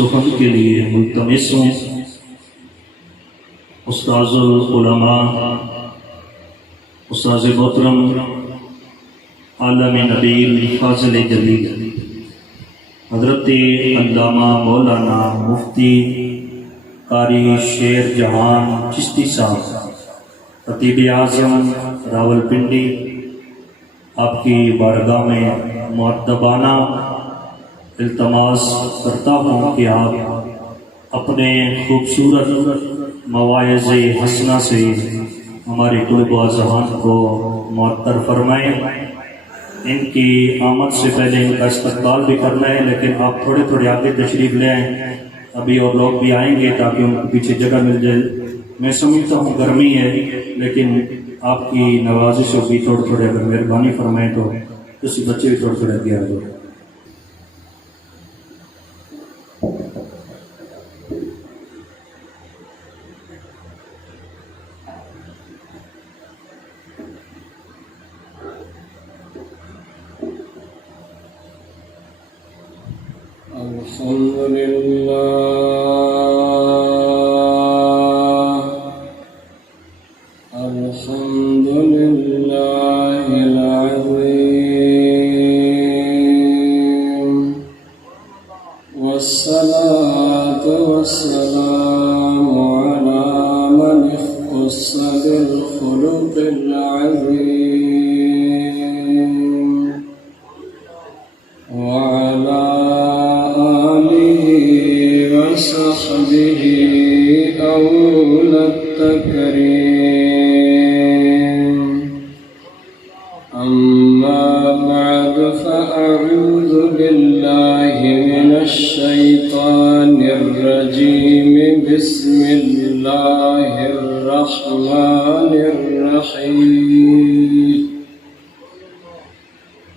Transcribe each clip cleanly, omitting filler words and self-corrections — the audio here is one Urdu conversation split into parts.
سخن کے لیے ملتمس ہوں استاذ العلماء استاذ محترم عالم نبیل فاضل جلیل حضرت علامہ مولانا مفتی قاری شیر جہان چشتی صاحب خطیب اعظم راولپنڈی، آپ کی بارگاہ میں مؤدبانہ التماس کرتا ہوں کہ آپ اپنے خوبصورت مواعظ حسنہ سے ہماری قلوب و اذہان کو معطر فرمائیں۔ ان کی آمد سے پہلے ان کا استقبال بھی کرنا ہے، لیکن آپ تھوڑے تھوڑے آگے تشریف لے آئیں، ابھی اور لوگ بھی آئیں گے تاکہ ان کو پیچھے جگہ مل جائے۔ میں سمجھتا ہوں گرمی ہے، لیکن آپ کی نوازشوں بھی تھوڑے تھوڑے اگر مہربانی فرمائیں تو کسی بچے بھی تھوڑے تھوڑے آگے آ جائے۔ الحمد لله العظيم، والصلاة والسلام على من اختص بالخلق العظيم، وعلى آله وصحبه أولى التكريم. أما بعد فأعوذ بالله من الشيطان الرجيم. بسم الله الرحمن الرحيم.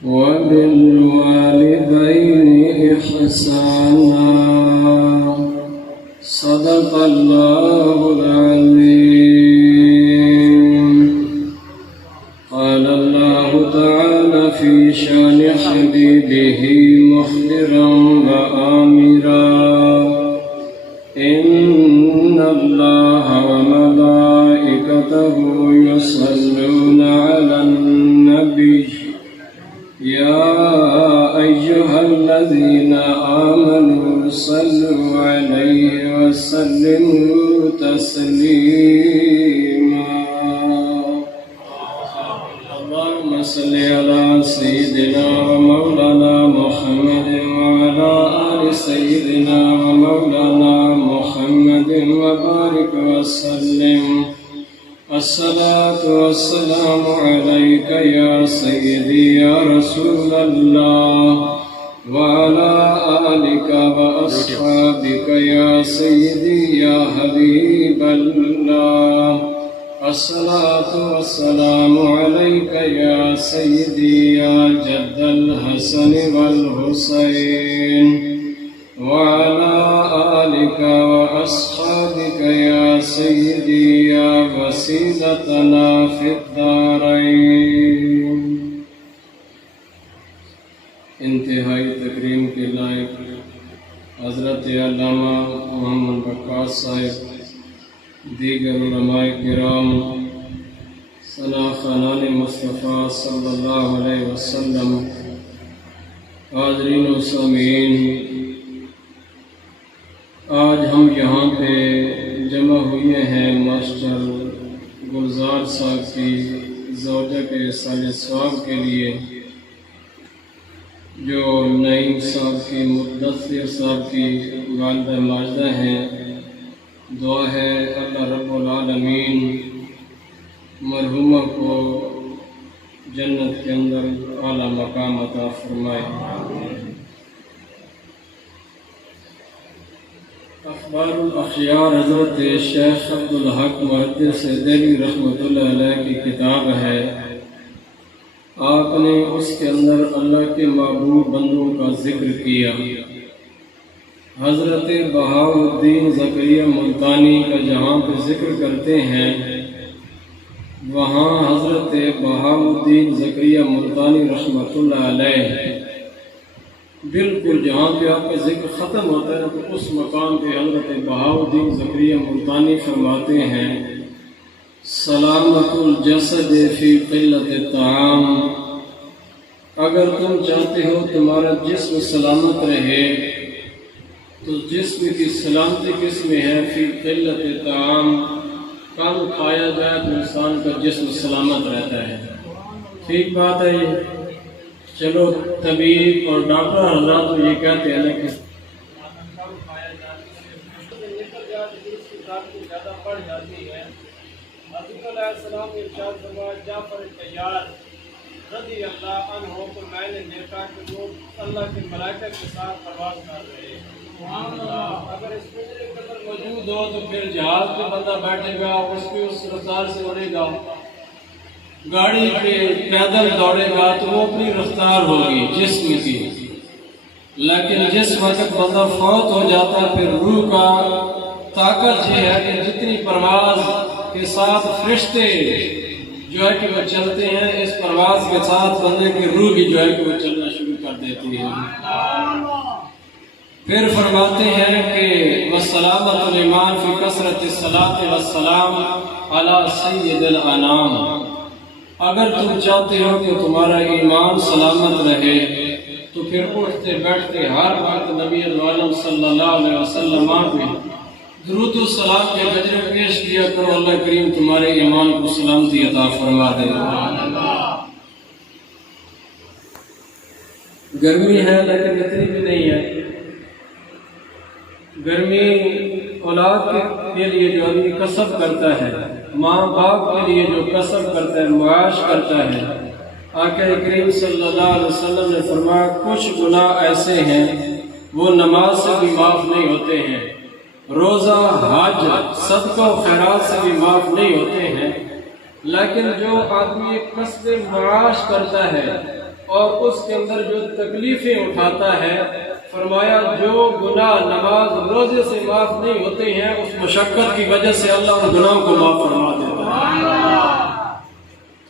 وبالوالدين إحسانا. صدق الله العظيم. قال الله تعالى في شان حبيبه مخبرا وآمرا: إن الله وملائكته يصلون على النبي يا أيها الذين آمنوا صلوا عليه وسلموا تسليما. اللهم صل على سيدنا ومولانا محمد وعلى آل سيدنا ومولانا محمد وبارك وسلم. الصلاة والسلام عليك يا سيدي يا رسول الله، وعلى آلك وأصحابك يا سيدي يا حبيب الله. الصلاة والسلام عليك يا سيدي يا جد الحسن والحسين، وعلى آلك وأصحابك يا سيدي يا وسيلتنا في الدارين. انتہائی تکریم کے لائق حضرت علامہ محمد بکاس صاحب، دیگر علماء کرام، ثنا خانان مصطفیٰ صلی اللہ علیہ وسلم، حاضرین و سامعین، آج ہم یہاں پہ جمع ہوئے ہیں ماسٹر گلزار صاحب کی زوجہ کے سال ثواب کے لیے، جو نعیم صاحب کی مدثر صاحب کی والدہ ماجدہ ہیں۔ دعا ہے اللہ رب العالمین مرحومہ کو جنت کے اندر اعلیٰ مقام عطا فرمائے۔ اخبار الاخیار حضرت شیخ عبدالحق محدث دہلوی رحمۃ اللہ علیہ کی کتاب ہے۔ آپ نے اس کے اندر اللہ کے محبوب بندوں کا ذکر کیا۔ حضرت بہاؤالدین زکریا ملتانی کا جہاں پہ ذکر کرتے ہیں، وہاں حضرت بہاؤالدین زکریا ملتانی رحمۃ اللہ علیہ بالکل جہاں پہ آپ کا ذکر ختم ہوتا ہے تو اس مقام پہ حضرت بہاؤالدین زکریا ملتانی فرماتے ہیں سلامت الجسد فی قلت الطعام، اگر تم چاہتے ہو تمہارا جسم سلامت رہے تو جسم کی سلامتی کس میں ہے؟ فی قلت الطعام، کم کھایا جائے تو انسان کا جسم سلامت رہتا ہے۔ ٹھیک بات ہے یہ؟ چلو طبیب اور ڈاکٹر حضرات تو یہ کہتے ہیں کہ کم کھایا جائے نکل جائے تو اس کی طاقت زیادہ بڑھ جاتی ہے۔ حضرت علیہ السلام نے ارشاد فرمایا جعفر طیار رضی اللہ عنہ کو میں نے دیکھا کہ وہ اللہ کے ملائکہ کے ساتھ پرواز کر رہے ہیں۔ اگر اس پنجرے کے اندر موجود ہو تو پھر جہاز پہ بندہ بیٹھے گا، اس کی اس رفتار سے اڑے گا، گاڑی پہ پیدل دوڑے گا تو وہ اپنی رفتار ہوگی جسم کی، لیکن جس وقت بندہ فوت ہو جاتا ہے پھر روح کا طاقت یہ ہے کہ جتنی پرواز کے ساتھ فرشتے جو ہے کہ وہ چلتے ہیں، اس پرواز کے ساتھ بندے کی روح بھی جو ہے کہ وہ چلنا شروع کر دیتی ہے۔ پھر فرماتے ہیں کہ وَالسَّلَامَةُ الْإِيمَانُ فِي كَثْرَةِ الصَّلَاةِ وَالسَّلَامُ عَلَى سَيِّدِ الْأَنَامِ، اگر تم چاہتے ہو کہ تمہارا ایمان سلامت رہے تو پھر اٹھتے بیٹھتے ہر وقت نبی عالم صلی اللہ علیہ وسلم پہ درود و سلام کے گجرے پیش کیا کرو، اللہ کریم تمہارے ایمان کو سلامتی عطا فرما دے۔ گرمی ہے لیکن اتنی بھی نہیں ہے، گرمی اولاد کے لیے جو آدمی کسب کرتا ہے، ماں باپ کے لیے جو کسب کرتا ہے، معاش کرتا ہے، آقا کریم صلی اللہ علیہ وسلم نے فرمایا کچھ گناہ ایسے ہیں وہ نماز سے بھی معاف نہیں ہوتے ہیں، روزہ، حج، صدقہ و خیرات سے بھی معاف نہیں ہوتے ہیں، لیکن جو آدمی ایک کسب معاش کرتا ہے اور اس کے اندر جو تکلیفیں اٹھاتا ہے، فرمایا جو گناہ نماز روزے سے معاف نہیں ہوتے ہیں اس مشقت کی وجہ سے اللہ ان گناہوں کو معاف فرما دیتا ہے۔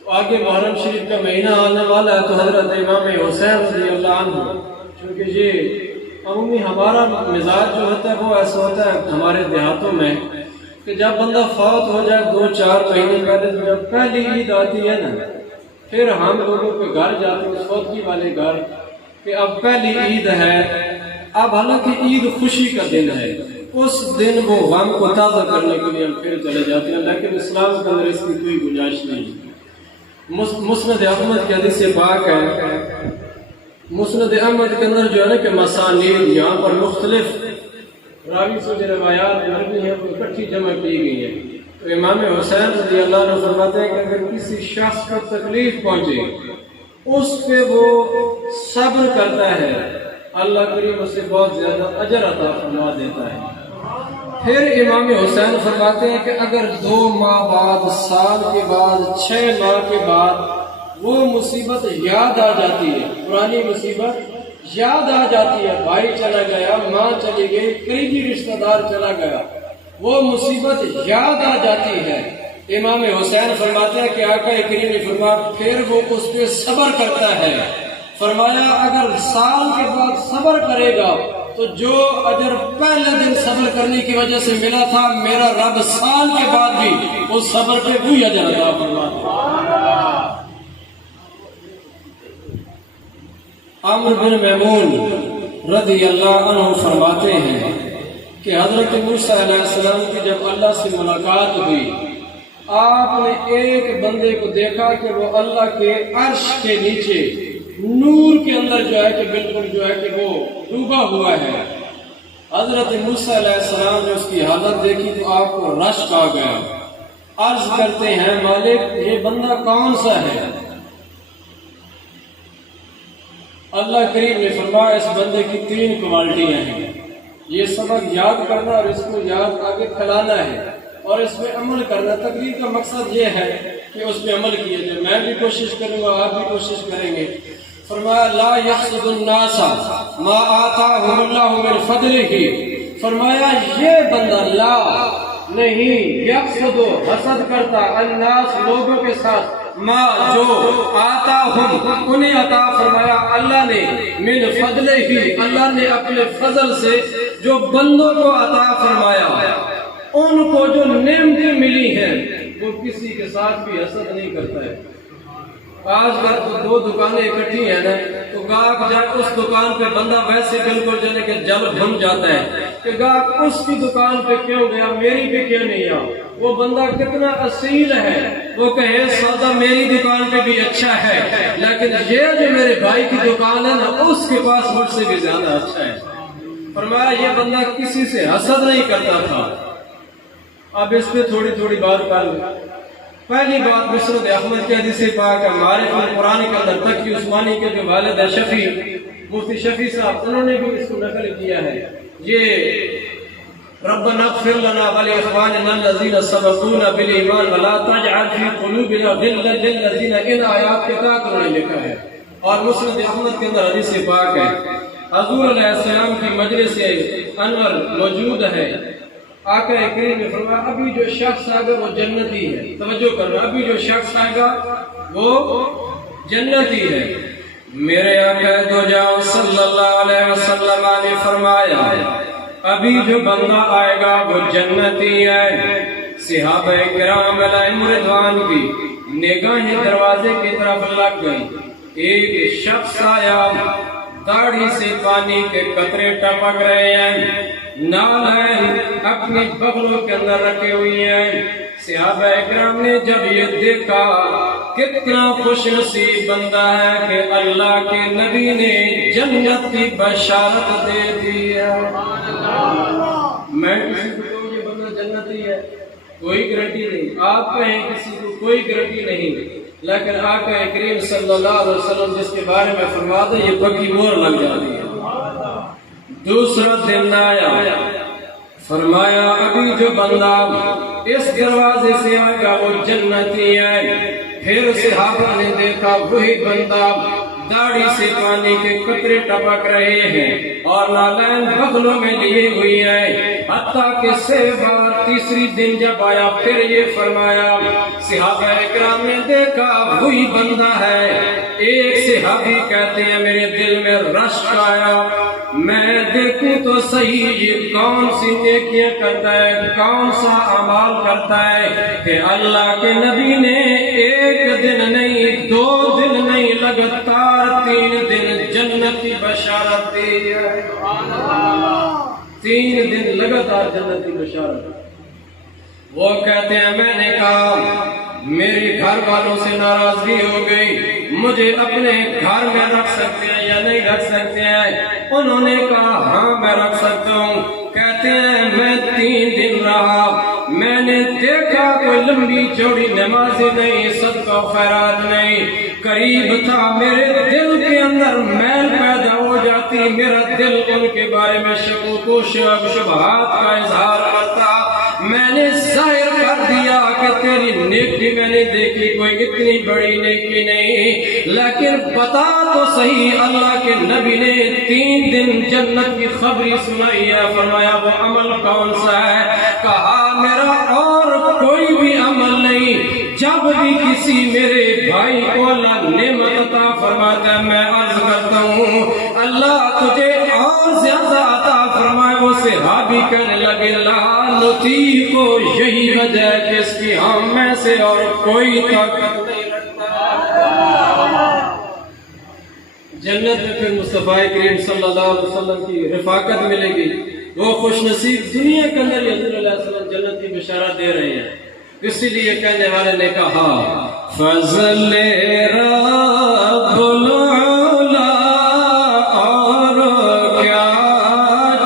تو آگے محرم شریف کا مہینہ آنے والا ہے تو حضرت امام حسین رضی اللہ عنہ، چونکہ یہ عمومی ہمارا مزاج جو ہوتا ہے وہ ایسا ہوتا ہے ہمارے دیہاتوں میں کہ جب بندہ فوت ہو جائے 2-4 مہینے پہلے جب پہلی عید آتی ہے نا، پھر ہم لوگوں کے گھر جاتے ہیں فوتگی والے گھر کہ اب پہلی عید ہے، اب حالانکہ عید خوشی کا دن ہے، اس دن وہ غم کو تازہ کرنے کے لیے ہم پھر چلے جاتے ہیں، لیکن اسلام کے اندر اس کی کوئی گنجائش نہیں۔ مسند احمد کی حدیث پاک ہے، مسند احمد کے اندر جو ہے نا کہ مسانید یہاں پر مختلف راوی سے جو روایات مروی ہیں وہ اکٹھی جمع کی گئی ہیں۔ تو امام حسین رضی اللہ عنہ فرماتے ہیں کہ اگر کسی شخص کو تکلیف پہنچے اس پہ وہ صبر کرتا ہے، اللہ کریم اسے بہت زیادہ اجر عطا فرما دیتا ہے۔ پھر امام حسین فرماتے ہیں کہ اگر 2 ماہ بعد، سال کے بعد، 6 ماہ کے بعد وہ مصیبت یاد آ جاتی ہے، پرانی مصیبت یاد آ جاتی ہے، بھائی چلا گیا، ماں چلی گئی، قریبی رشتہ دار چلا گیا، وہ مصیبت یاد آ جاتی ہے، امام حسین فرماتے ہیں کہ آقا کریم نے فرمایا پھر وہ اس پہ صبر کرتا ہے، فرمایا اگر سال کے بعد صبر کرے گا تو جو اجر پہلے دن صبر کرنے کی وجہ سے ملا تھا میرا رب سال کے بعد بھی اس صبر پہ وہی اجر عطا فرماتا۔ عمرو بن میمون رضی اللہ عنہ فرماتے ہیں کہ حضرت موسیٰ علیہ السلام کی جب اللہ سے ملاقات ہوئی، آپ نے ایک بندے کو دیکھا کہ وہ اللہ کے عرش کے نیچے نور کے اندر جو ہے کہ بالکل جو ہے کہ وہ ڈوبا ہوا ہے۔ حضرت موسیٰ علیہ السلام نے اس کی حالت دیکھی تو آپ کو رشک آ گیا، عرض کرتے ہیں مالک یہ بندہ کون سا ہے؟ اللہ کریم نے فرمایا اس بندے کی 3 کوالٹیاں ہیں، یہ سبق یاد کرنا اور اس کو یاد آگے پھیلانا ہے اور اس پہ عمل کرنا۔ تقریر کا مقصد یہ ہے کہ اس پہ عمل کیا جائے، میں بھی کوشش کروں گا، آپ بھی کوشش کریں گے۔ فرمایا لا یحسد الناس ما آتاہم اللہ من فضلہ، فرمایا یہ بندہ لا نہیں یحسد حسد کرتا الناس لوگوں کے ساتھ ما جو آتاہم آتاہم انہیں عطا فرمایا اللہ نے من فضل ہی اللہ نے اپنے فضل سے جو بندوں کو عطا فرمایا ان کو جو نعمتیں ملی ہیں وہ کسی کے ساتھ بھی حسد نہیں کرتا ہے۔ آج کل تو دو دکانیں اکٹھی ہیں نا تو گاہک جائے اس دکان پہ بندہ ویسے بالکل جانے کہ جل بھن جاتا ہے کہ گاہک اس کی دکان پہ کیوں گیا میری پہ کیوں نہیں آیا۔ وہ بندہ کتنا اصیل ہے وہ کہے سودا میری دکان پہ بھی اچھا ہے لیکن یہ جو میرے بھائی کی دکان ہے نا اس کے پاس مجھ سے بھی زیادہ اچھا ہے۔ فرمایا یہ بندہ کسی سے حسد نہیں کرتا تھا۔ اب اس پہ تھوڑی تھوڑی بات کر لیں۔ پہلی بات مسند احمد کے حدیث پاک ہے معرفت القرآن کے اندر تقی عثمانی کے جو والد ہے شفیع مفتی شفیع صاحب انہوں نے بھی اس کو نقل کیا ہے۔ یہ ربنا اغفر لنا ولاخواننا الذین سبقونا بالایمان ولا تجعل فی قلوبنا غلا للذین ان آیات کے تحت انہوں نے لکھا ہے۔ اور مسند احمد کے اندر حدیث پاک ہے حضور علیہ السلام کی مجلس انور موجود ہے۔ آقا کریم نے فرمایا ابھی جو شخص آئے گا وہ جنتی ہے۔ توجہ کرنا ابھی جو شخص آئے گا وہ جنتی ہے۔ میرے آقا دو جاؤ صلی اللہ علیہ وسلم نے فرمایا ابھی جو بندہ آئے گا وہ جنتی ہے۔ صحابہ کرام علیہم رضوان کی نگاہیں دروازے کی طرف لگ گئی۔ ایک شخص آیا داڑھی سے پانی کے قطرے ٹپک رہے ہیں، نالین اپنی بغلوں کے اندر رکھے ہوئی ہیں۔ صحابہ اکرام نے جب یہ دیکھا کتنا خوش نصیب بندہ ہے کہ اللہ کے نبی نے جنت کی بشارت دے دی ہے۔ میں کسی کو کہوں یہ بندہ جنتی ہے کوئی گارنٹی نہیں، آپ کہیں کسی کو کوئی گارنٹی نہیں، لیکن آقا کریم صلی اللہ علیہ وسلم جس کے بارے میں فرما دیں یہ پکی مور لگ جاتی ہے۔ دوسرا دن آیا فرمایا ابھی جو بندہ اس دروازے سے آئے گا وہ جنتی ہے۔ پھر صحابہ نے دیکھا وہی بندہ داڑھی سے پانی کے قطرے ٹپک رہے ہیں اور نالین بغلوں میں لیے ہوئی ہے، حتیٰ کہ 6 بار تیسری دن جب آیا پھر یہ فرمایا۔ صحابہ اکرام نے دیکھا وہی بندہ ہے۔ ایک صحابی کہتے ہیں میرے دل میں رشک آیا، میں دیکھوں تو صحیح یہ کون سی نیکیاں کرتا ہے کون سا اعمال کرتا ہے کہ اللہ کے نبی نے ایک دن نہیں 2 دن نہیں لگاتار 3 دن جنت کی بشارت دی ہے۔ 3 دن لگاتار جنت کی بشارت۔ وہ کہتے ہیں میں نے کہا میرے گھر والوں سے ناراضگی ہو گئی، مجھے اپنے گھر میں رکھ سکتے ہیں یا نہیں رکھ سکتے ہیں؟ انہوں نے کہا ہاں میں رکھ سکتا ہوں۔ کہتے ہیں میں 3 دن رہا، میں نے دیکھا کوئی لمبی چوڑی نمازیں نہیں، صدقہ و خیرات نہیں، قریب تھا میرے دل کے اندر میل پیدا ہو جاتی، میرا دل ان کے بارے میں شکوک و شبہات کا اظہار کرتا۔ میں نے ظاہر کر دیا کہ تیری نیکی میں نے دیکھی کوئی اتنی بڑی نیکی نہیں، لیکن بتا تو صحیح اللہ کے نبی نے 3 دن جنت کی خبری سنائی ہے۔ فرمایا وہ عمل کون سا ہے؟ کہا میرا اور کوئی بھی عمل نہیں، جب بھی کسی میرے بھائی کو اللہ نعمت عطا فرماتا ہے میں عرض کرتا ہوں اللہ تجھے اور زیادہ عطا فرمائے۔ وہ صحابی کہنے لگے لعنتی کو یہی وجہ ہے کہ اس کی ہم میں سے اور کوئی طاقت نہیں رکھتا۔ جنت میں پھر مصطفیٰ کریم صلی اللہ علیہ وسلم کی رفاقت ملے گی۔ وہ خوش نصیب دنیا کے اندر حضور علیہ السلام جنت کی بشارت دے رہے ہیں۔ اسی لیے کہنے والے نے کہا فضل رب العلا اور کیا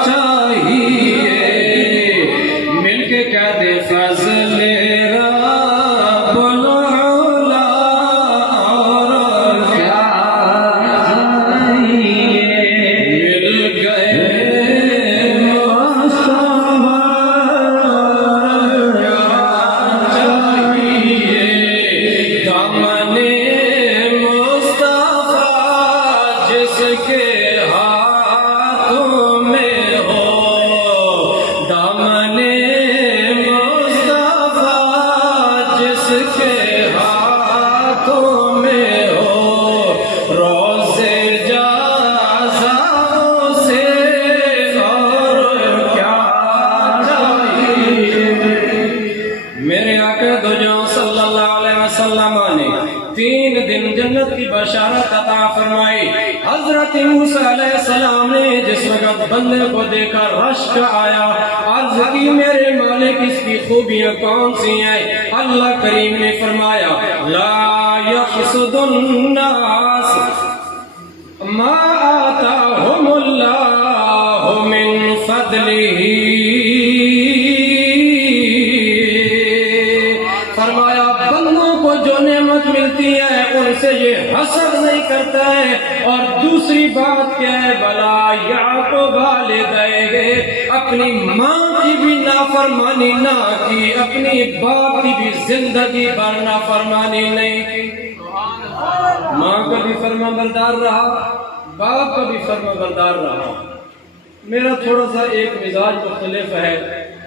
چاہیے، مل کے کہہ دے فضل رب العلا اور کیا چاہیے، مل گئے دامن کے دن جنت کی بشارت عطا فرمائی۔ حضرت موسیٰ علیہ السلام نے جس وقت بندے کو دیکھا رشک آیا، عرض کی میرے مالک اس کی خوبیاں کون سی ہیں؟ اللہ کریم نے فرمایا لا یحسد الناس ما آتاہم اللہ من فضلہ، فرمایا بندوں کو جو نعمت ملتی ہے ان سے یہ حسد نہیں کرتا ہے۔ اور دوسری بات کیا ہے؟ بلا یعقوب والدیہ، اپنی ماں کی بھی نافرمانی نہ کی، اپنی باپ کی بھی زندگی بھر نافرمانی نہیں کی۔ ماں کا بھی فرما بردار رہا، باپ کا بھی فرما بردار رہا۔ میرا تھوڑا سا ایک مزاج مختلف ہے،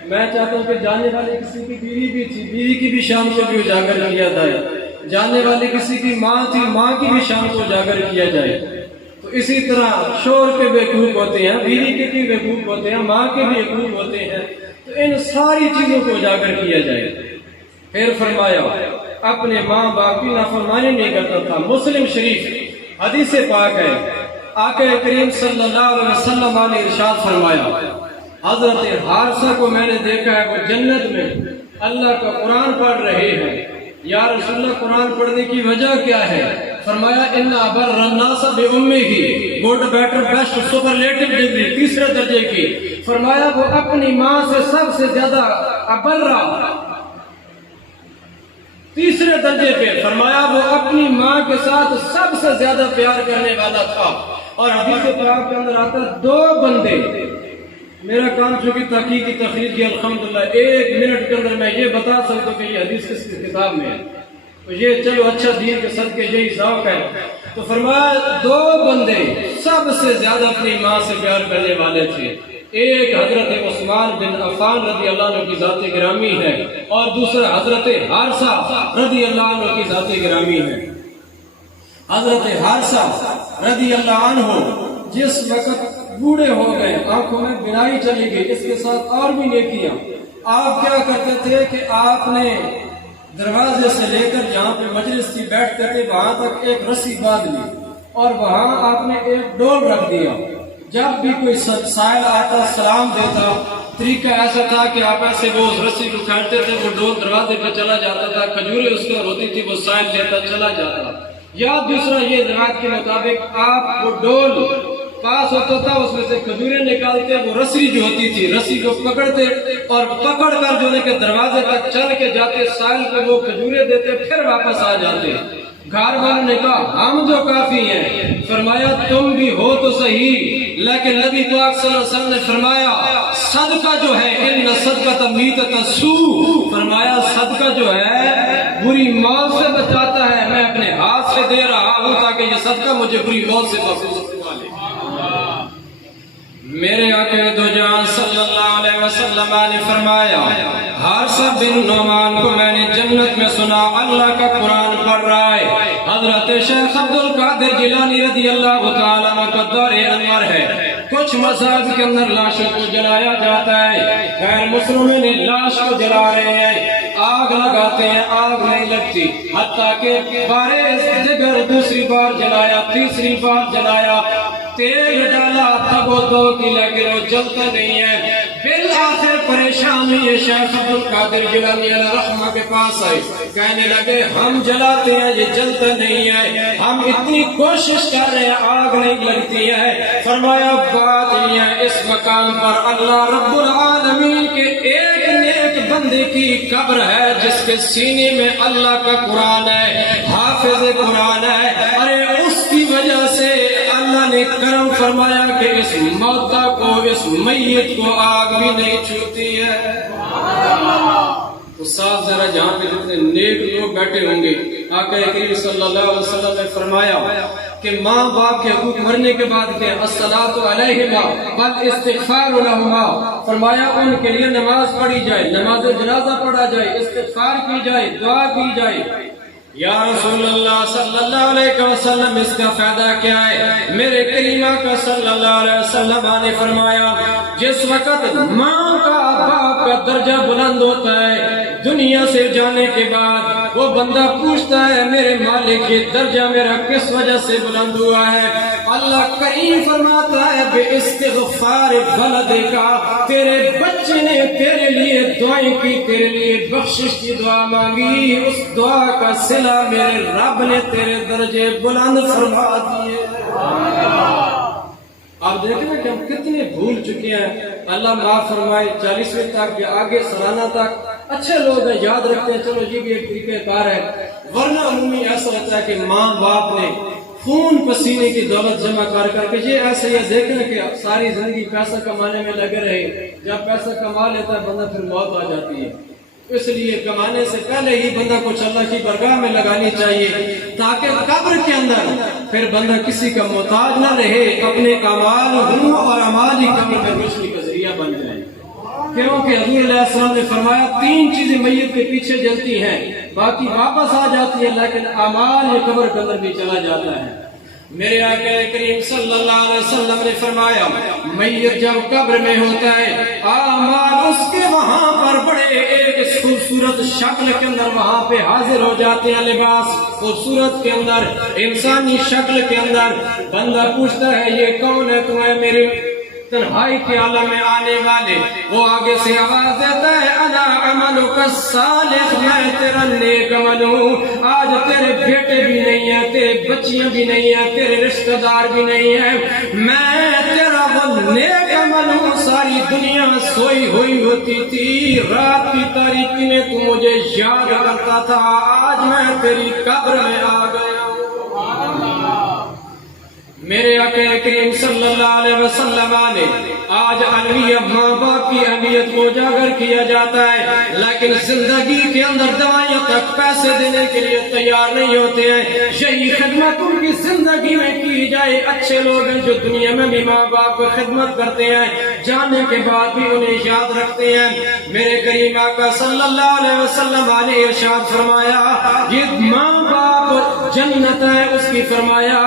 میں چاہتا ہوں کہ جانے والے کسی کی بیوی بھی تھی، بیوی کی بھی شام کو بھی اجاگر کیا جائے، جانے والے کسی کی ماں تھی، ماں کی بھی شام کو اجاگر کیا جائے۔ تو اسی طرح شوہر کے بیوقوف ہوتے ہیں، بیوی کے بھی بیوقوف ہوتے ہیں، ماں کے بھی بیوقوف ہوتے ہیں، تو ان ساری چیزوں کو اجاگر کیا جائے۔ پھر فرمایا اپنے ماں باپ کی نافرمانی نہیں کرتا تھا۔ مسلم شریف حدیث پاک ہے، آقا کریم صلی اللہ علیہ وسلم نے ارشاد فرمایا، حضرت حارثہ کو میں نے دیکھا ہے وہ جنت میں اللہ کا قرآن پڑھ رہے ہیں۔ یا رسول اللہ قرآن پڑھنے کی وجہ کیا ہے؟ فرمایا ان ابر الناس بامہ، good better best superlative degree تیسرے درجے کی۔ فرمایا وہ اپنی ماں سے سب سے زیادہ ابرا تیسرے درجے پہ، فرمایا وہ اپنی ماں کے ساتھ سب سے زیادہ پیار کرنے والا تھا۔ اور حدیث پاک کے اندر آتا ہے دو بندے، میرا کام چونکہ تحقیق کی تخریج کی الحمدللہ، 1 منٹ کے اندر میں یہ بتا سکتا ہوں کہ یہ حدیث کس کتاب میں ہے، تو یہ چلو اچھا دین کے صدقے یہی ذوق ہے۔ تو فرمایا 2 بندے سب سے زیادہ اپنی ماں سے پیار کرنے والے تھے، ایک حضرت عثمان بن عفان رضی اللہ عنہ کی ذات گرامی ہے، اور دوسرا حضرت حارثہ رضی اللہ عنہ کی ذات گرامی ہے۔ حضرت حارثہ رضی اللہ عنہ جس وقت بوڑھے ہو گئے، آنکھوں میں بینائی چلی گئی، اس کے ساتھ اور بھی نیکیاں، آپ کیا کرتے تھے کہ آپ نے دروازے سے لے کر جہاں پہ مجلس تھی بیٹھتے تھے وہاں تک ایک رسی باندھ لی، اور وہاں آپ نے ایک ڈول رکھ دیا، جب بھی کوئی سائل آتا سلام دیتا، طریقہ ایسا تھا کہ آپ ایسے وہ رسی کو کھینچتے تھے، وہ ڈول دروازے پہ چلا جاتا تھا، کھجوریں اس کے ہوتی تھی، وہ سائل لیتا چلا جاتا۔ یا دوسرا یہ روایت کے مطابق آپ وہ ڈول پاس ہوتا تھا، اس میں سے کھجوریں نکالتے، وہ رسی جو ہوتی تھی رسی کو پکڑتے اور پکڑ کر جو ہے کہ دروازے تک چل کے جاتے، سائل کو وہ کھجوریں دیتے، پھر واپس آ جاتے۔ گھر والوں نے کہا ہم جو کافی ہیں، فرمایا تم بھی ہو تو صحیح، لیکن نبی پاک صلی اللہ علیہ وسلم نے فرمایا صدقہ جو ہے ان صدقۃ میتۃ السوء، فرمایا صدقہ جو ہے بری موت سے بچاتا ہے، میں اپنے ہاتھ سے دے رہا ہوں تاکہ یہ صدقہ مجھے بری موت سے محفوظ کروا لے۔ میرے آقا دو جہاں صلی اللہ علیہ وسلم نے فرمایا حارثہ بن نعمان کو میں نے جنت میں سنا اللہ کا قرآن پڑھ رہا ہے۔ حضرت شیخ عبد القادر جیلانی رضی اللہ تعالیٰ عنہ کا دور انور ہے، کچھ مذاہب کے اندر لاشوں کو جلایا جاتا ہے، غیر مسلموں نے لاش کو جلا رہے ہیں، آگ لگاتے ہیں، آگ نہیں لگتی، حتیٰ کہ بارے جگر دوسری بار جلایا، تیسری بار جلایا، تیل ڈالا تب وہ دو کی، لیکن وہ جلتا نہیں ہے۔ بالآخر پریشان ہوئے شیخ عبد القادر جیلانی علیہ رحمہ کے پاس آئے، کہنے لگے ہم جلاتے ہیں یہ جلتا نہیں ہے، ہم اتنی کوشش کر رہے ہیں آگ نہیں لگتی ہے۔ فرمایا بات یہ ہے اس مقام پر اللہ رب العالمین کے ایک نیک بندے کی قبر ہے جس کے سینے میں اللہ کا قرآن ہے، حافظ قرآن ہے، ارے اس کی وجہ سے اللہ نے کرم فرمایا کہ اس موتا کو، اس میت کو آگ بھی نہیں چھوتی ہے۔ تو ساتھ ذرا جہاں پہ جتنے نیک لوگ بیٹھے ہوں گے، آقا کریم صلی اللہ علیہ وسلم نے فرمایا کہ ماں باپ کے حقوق مرنے کے بعد کہ الصلاۃ علیہما والاستغفار لہما، فرمایا ان کے لیے نماز پڑھی جائے، نماز جنازہ پڑھا جائے، استغفار کی جائے، دعا کی جائے۔ یا رسول اللہ صلی اللہ علیہ وسلم اس کا فائدہ کیا ہے؟ میرے کریمہ کا صلی اللہ علیہ وسلم نے فرمایا جس وقت ماں کا باپ کا درجہ بلند ہوتا ہے دنیا سے جانے کے بعد وہ بندہ پوچھتا ہے میرے مالک یہ درجہ میرا کس وجہ سے بلند ہوا ہے؟ اللہ کریم فرماتا ہے بے استغفار ولد کا، تیرے بچے نے تیرے لیے دعائیں کی، تیرے لیے بخشش کی دعا مانگی، اس دعا کا صلہ میرے رب نے تیرے درجے بلند فرما دیے۔ آپ دیکھیں کہ ہم کتنے بھول چکے ہیں، اللہ معاف فرمائے 40ویں تک یا آگے سالانہ تک اچھے لوگ ہیں یاد رکھتے ہیں چلو یہ بھی ایک طریقہ کار ہے، ورنہ عمومی ایسا ہوتا ہے کہ ماں باپ نے خون پسینے کی دولت جمع کر کے یہ ایسے یہ دیکھنا کہ ساری زندگی پیسہ کمانے میں لگے رہے، جب پیسہ کما لیتا ہے بندہ پھر موت آ جاتی ہے، اس لیے کمانے سے پہلے ہی بندہ کچھ اللہ کی برگاہ میں لگانی چاہیے تاکہ قبر کے اندر پھر بندہ کسی کا محتاج نہ رہے، اپنے اعمال اور اعمال ہی قبر میں روشنی کا ذریعہ بن جائے۔ کیونکہ حضور علیہ السلام نے فرمایا 3 چیزیں میت کے پیچھے جلتی ہیں، باقی واپس آ جاتی ہیں لیکن اعمال یہ قبر کے اندر بھی چلا جاتا ہے۔ میرے آقا کریم صلی اللہ علیہ وسلم نے فرمایا میت جب قبر میں ہوتا ہے اعمال اس کے وہاں پر بڑے ایک خوبصورت شکل کے اندر وہاں پہ حاضر ہو جاتے ہیں، لباس خوبصورت کے اندر انسانی شکل کے اندر۔ بندہ پوچھتا ہے یہ کون ہے تمہیں میرے تنہائی کے عالم میں آنے والے؟ وہ آگے سے آواز دیتا ہے انا عملک الصالح، میں تیرا نیک عمل ہوں، آج تیرے بیٹے بھی نہیں ہیں، تیرے بچیاں بھی نہیں ہیں، تیرے رشتہ دار بھی نہیں ہیں، میں تیرا وہ نیک عمل ہوں۔ ساری دنیا سوئی ہوئی ہوتی تھی، رات کی تاریکی میں تو مجھے یاد کرتا تھا، آج میں تیری قبر میں آ گیا۔ میرے آقا کریم صلی اللہ علیہ وسلم نے آج الویہ ماں باپ کی اہمیت کو اجاگر کیا جاتا ہے، لیکن زندگی کے اندر دوائیاں تک پیسے دینے کے لیے تیار نہیں ہوتے ہیں۔ یہی خدمت ان کی زندگی میں کی جائے۔ اچھے لوگ ہیں جو دنیا میں بھی ماں باپ کو خدمت کرتے ہیں، جانے کے بعد بھی انہیں یاد رکھتے ہیں۔ میرے کریم آقا صلی اللہ علیہ وسلم نے ارشاد فرمایا یہ ماں باپ جنت ہے، اس کی فرمایا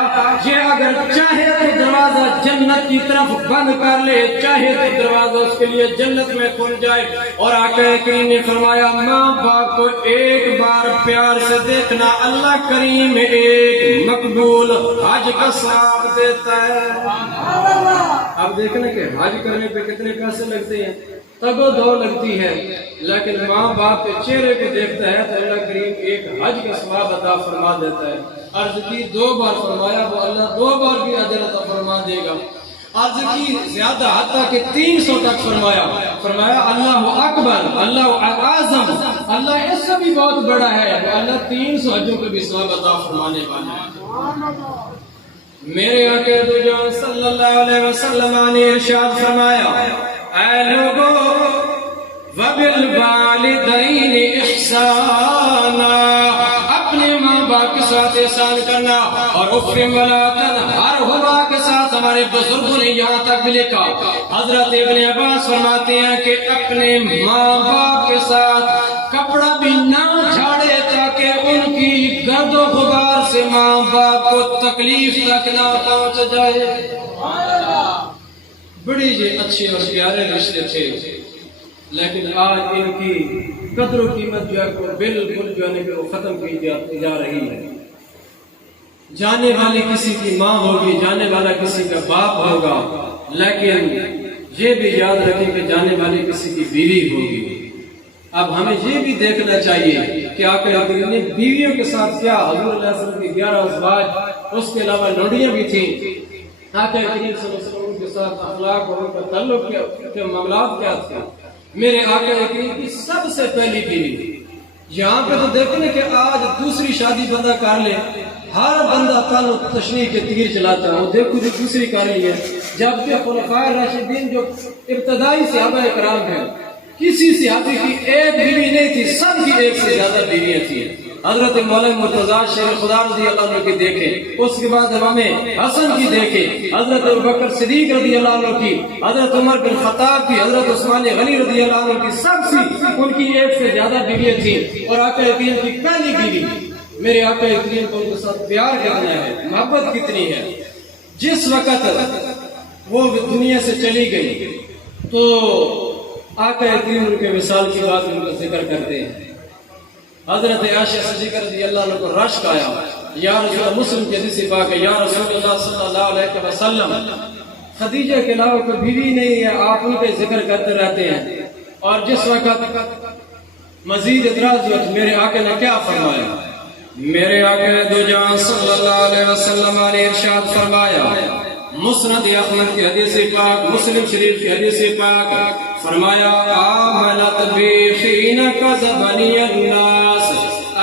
یہ اگر چاہے تو دروازہ جنت کی طرف بند کر لے، چاہے تو دروازہ اس کے لیے جنت میں کھل جائے۔ اور آقا کریم نے فرمایا ماں باپ کو ایک بار پیار سے دیکھنا اللہ کریم ایک مقبول حج کا ثواب دیتا ہے۔ اب دیکھنا کہ حج کرنے پہ کتنے پیسے لگتے ہیں، تگ و دو لگتی ہے، لیکن ماں باپ کے چہرے کو دیکھتا ہے تو اللہ کریم ایک حج کا ثواب عطا فرما دیتا ہے۔ عرض کی 2 بار فرمایا وہ اللہ 2 بار بھی اجر عطا فرما دے گا۔ عرض کی زیادہ حتیٰ کہ 300 تک فرمایا اللہ اکبر، اللہ اعظم، اللہ اس سے بھی بہت بڑا ہے، وہ اللہ 300 حجوں کو بھی ثواب عطا فرمانے والا ہے۔ میرے آقا دو جان صلی اللہ علیہ وسلم نے ارشاد فرمایا اے لوگو وبالوالدین احسانا، اپنے ماں باپ کے ساتھ احسان کرنا، اور افرم ولا تنہرہما کے ساتھ ہمارے بزرگوں نے یہاں تک بھی لکھا۔ حضرت ابن عباس فرماتے ہیں کہ اپنے ماں باپ کے ساتھ کپڑا بھی نہ جھاڑے تاکہ ان کی گرد و غبار سے ماں باپ کو تکلیف تک نہ پہنچ جائے۔ بڑے یہ اچھے اور پیارے رشتے تھے، لیکن آج ان کی قدر و قیمت جو ہے بالکل جو ہے وہ ختم کی جا رہی ہے۔ جانے والی کسی کی ماں ہوگی، جانے والا کسی کا باپ ہوگا، لیکن یہ بھی یاد رکھیں کہ جانے والی کسی کی بیوی ہوگی۔ اب ہمیں یہ بھی دیکھنا چاہیے کہ آقا کریم نے بیویوں کے ساتھ کیا، حضور علیہ وسلم کی 11 ازواج، اس کے علاوہ لونڈیاں بھی تھیں۔ آقا کریم صلی اللہ علیہ وسلم کے ساتھ اخلاق اور ان کا تعلق کے معاملات کیا تھے؟ میرے آقا کریم کی سب سے پہلی بیوی، یہاں پہ تو دیکھیں کہ آج دوسری شادی بندہ کر لے، ہر بندہ تعلق تشریح کے تیر چلاتا ہے، وہ دیکھو جو دوسری کاری ہے، جبکہ خلفائے راشدین جو ابتدائی صحابہ کرام ہیں کسی صحابی کی ایک بیوی نہیں تھی، سب کی ایک سے زیادہ بیویاں تھیں۔ حضرت مولانا مرتضیٰ شیر خدا رضی اللہ عنہ کی دیکھیں، اس کے بعد امام حسن کی دیکھیں، حضرت ابوبکر صدیق رضی اللہ عنہ کی، حضرت عمر بن خطاب کی، حضرت عثمان غنی رضی اللہ عنہ کی، سب سی ان کی ایک سے زیادہ بیویاں تھیں۔ اور آقا کریم کی پہلی بیوی میرے آقا کریم کو ان کے ساتھ پیار کتنا ہے، محبت کتنی ہے. جس وقت وہ دنیا سے چلی گئی تو آقا کریم ان کے وصال کی بات ان کا ذکر کرتے ہیں. حضرت عائشہ صدیقہ رضی اللہ عنہ کو رشک آیا. یا رسول اللہ، مسلم کی حدیث پاک ہے، یا رسول اللہ صلی اللہ علیہ وسلم، خدیجہ کے علاوہ کوئی بیوی نہیں ہے، آپ ان کے ذکر کرتے رہتے ہیں. اور جس وقت مزید اعتراض ہوا تو میرے آقا نے کیا فرمایا؟ میرے آقا دو جہاں صلی اللہ علیہ وسلم نے ارشاد فرمایا، مسند احمد کی حدیث پاک، مسلم شریف کی حدیث پاک، فرمایا آمنت بی حین کذبنی الناس.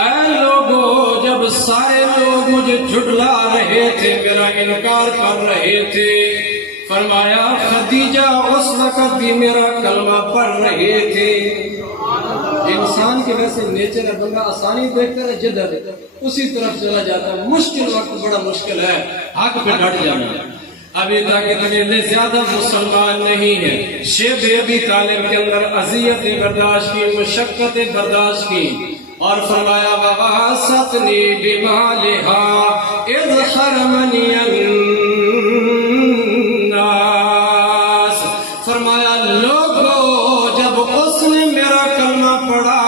اے لوگوں، جب سارے لوگ مجھے جھٹلا رہے تھے، میرا انکار کر رہے تھے، فرمایا خدیجہ اس وقت بھی میرا کلمہ پڑھ رہے تھے. انسان کے ویسے نیچر ہے، بندہ آسانی دیکھتا ہے جدھر اسی طرف چلا جاتا ہے. مشکل وقت بڑا مشکل ہے حق پہ ڈٹ جانا. ابھی تک اتنے زیادہ مسلمان نہیں ہے. شیب ابی طالب کے اندر اذیت برداشت کی، مشقت برداشت کی، اور فرمایا وَوَاسَطْنِي بِمَالِهَا إِذْ حَرَمَنِيَ النَّاسِ. فرمایا لوگوں، جب اس نے میرا کلمہ پڑھا،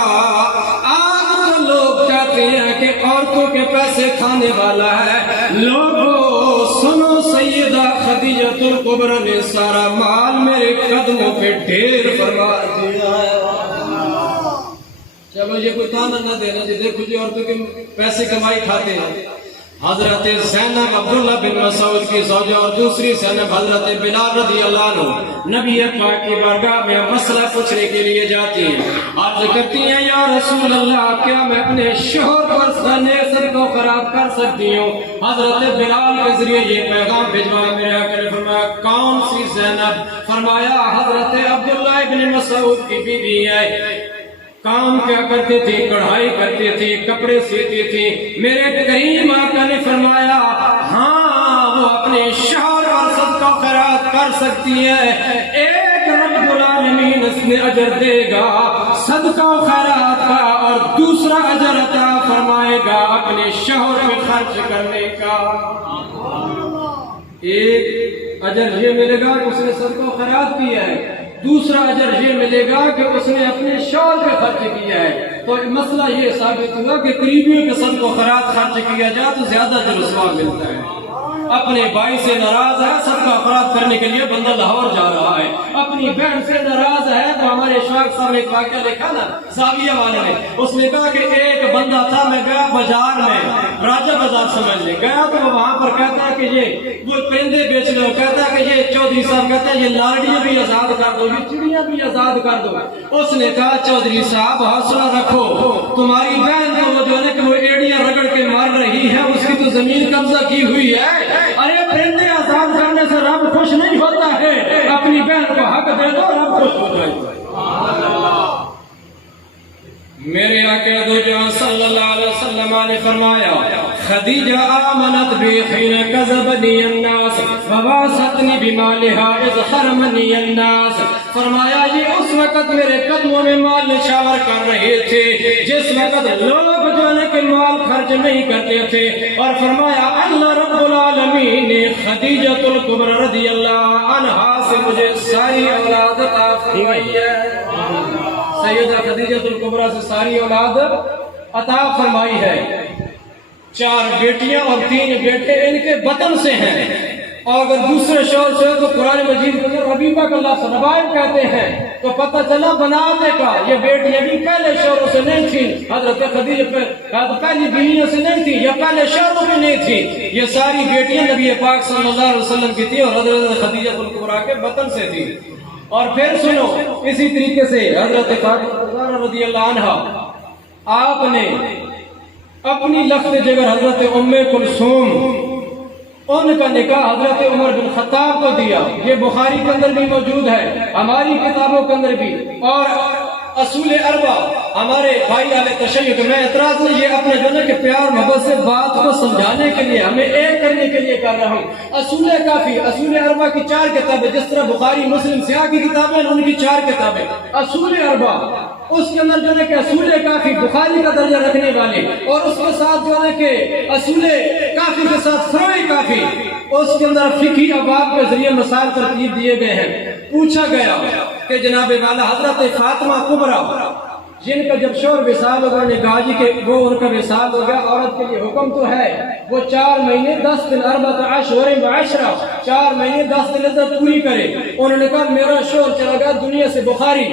آج لوگ کہتے ہیں کہ عورتوں کے پیسے کھانے والا ہے. لوگوں سنو، سیدہ خدیجہ الکبریٰ نے سارا مال میرے قدموں پہ ڈھیر فرما دیا ہے. چلو یہ کوئی تانا نہ دینا جی، دیکھو جی عورتوں کے پیسے کمائی کھاتے ہیں. حضرت زینب عبداللہ بن مسعود کی زوجہ اور دوسری زینب حضرت بلال رضی اللہ عنہ نبی پاک کی بارگاہ میں مسئلہ پوچھنے کے لیے جاتی ہیں. عرض کرتی ہیں یا رسول اللہ، کیا میں اپنے شوہر پر صدقہ کو خراب کر سکتی ہوں؟ حضرت بلال کے ذریعے یہ پیغام بھجوایا. میرے آقا نے فرمایا کون سی زینب؟ فرمایا حضرت عبداللہ بن مسعود کی بیوی ہے. کام کیا کرتے تھے؟ کڑھائی کرتے تھے، کپڑے سیتے تھے. میرے کریم آقا نے فرمایا ہاں، وہ اپنے شوہر پر صدقہ خیرات کر سکتی ہے. ایک رب العالمین اس میں اجر دے گا صدقہ خیرات کا، اور دوسرا اجر عطا فرمائے گا اپنے شوہر پہ خرچ کرنے کا. ایک اجر یہ ملے گا کہ اس نے صدقہ خیرات کیا ہے، دوسرا اجر یہ ملے گا کہ اس نے اپنے شوہر پہ خرچ کیا ہے. تو مسئلہ یہ ثابت ہوا کہ قریبیوں کے صدقہ و خیرات خرچ کیا جائے تو زیادہ اجر و ثواب ملتا ہے. اپنے بھائی سے ناراض ہے، صدقہ خیرات کرنے کے لیے بندہ لاہور جا رہا ہے. اپنی بہن سے ناراض ہے تو ہمارے اشفاق صاحب نے ایک واقعہ لکھا نا زاویہ والے نے، اس نے کہا کہ ایک بندہ تھا، میں گیا بازار میں، راجہ بازار سمجھ لے گیا، تو وہاں پر کہتا ہے کہ یہ وہ پرندے بیچ لو، کہتا ہے کہ یہ چودھری صاحب کہتے ہیں یہ لاڑیاں بھی آزاد کر دو، یہ چڑیاں بھی آزاد کر دو. اس نے کہا چودھری صاحب حوصلہ رکھو، تمہاری بہن تو جو ہے کہ وہ ایڑیاں رگڑ کے مار رہی ہے، اس کی تو زمین قبضہ کی ہوئی ہے. ارے پرندے آزاد کرنے سے رب خوش نہیں ہوتا ہے، اپنی بہن کو حق دے دو، رب خوش ہو جائے گا. میرے آقا دو جہاں صلی اللہ علیہ وسلم نے فرمایا خدیجہ آمنت بی حین کذبنی الناس وواسطنی بمالها اذ حرمنی الناس. فرمایا یہ اس وقت میرے قدموں میں مال نشاور کر رہے تھے جس وقت لوگ جانے کے مال خرچ نہیں کرتے تھے. اور فرمایا اللہ رب العالمین نے خدیجہ الکبریٰ رضی اللہ عنہا سے مجھے ساری اولاد عطا فرمائی ہے. سیدہ خدیجہ الکبریٰ سے ساری اولاد عطا فرمائی ہے. 4 بیٹیاں اور 3 بیٹے ان کے بطن سے ہیں. اور اگر دوسرے شوہر سے تو قرآن مجید کے اندر حبیبہ کا اللہ ربائب کہتے ہیں تو پتہ چلا بناتے کا یہ بیٹیاں بھی پہلے شوہروں سے نہیں تھی. حضرت خدیجہ پہلی بیویوں سے نہیں تھی یا پہلے شوہروں میں نہیں تھی. یہ ساری بیٹیاں نبی پاک صلی اللہ علیہ وسلم کی تھی اور حضرت خدیجہ الکبریٰ کے بطن سے تھی. اور پھر سنو اسی طریقے سے حضرت فاطمہ رضی اللہ عنہ آپ نے اپنی لخت جگر حضرت ام کلثوم ان کا نکاح حضرت عمر بن خطاب کو دیا. یہ بخاری کے اندر بھی موجود ہے، ہماری کتابوں کے اندر بھی. اور اصول اربع ہمارے بھائی والے تشیع میں اعتراض نہیں، یہ اپنے جو ہے کہ پیار محبت سے بات کو سمجھانے کے لیے ہمیں ایک کرنے کے لیے کر رہا ہوں۔ اصول کافی، اصول اربع کی 4 کتابیں، جس طرح بخاری مسلم سیاہ کی کتابیں ان کی 4 کتابیں اصول اربع، اس کے اندر جو ہے کہ اصول کافی بخاری کا درجہ رکھنے والے، اور اس کے ساتھ جو ہے کہ اصول کافی کے ساتھ فروع کافی، اس کے اندر فقہی ابواب کے ذریعے مسائل ترتیب دیے گئے ہیں۔ پوچھا گیا کہ جناب والا حضرت فاطمہ کبریٰ جن کا جب شوہر وصال ہو گیا، نے کہا جی کہ وہ ان کا وصال ہو گیا، عورت کے لیے حکم تو ہے وہ 4 مہینے 10 دن 14 اشہر و عشرہ 4 مہینے 10 دن عدت پوری کرے۔ انہوں نے کہا میرا شوہر چلا گیا دنیا سے بخاری،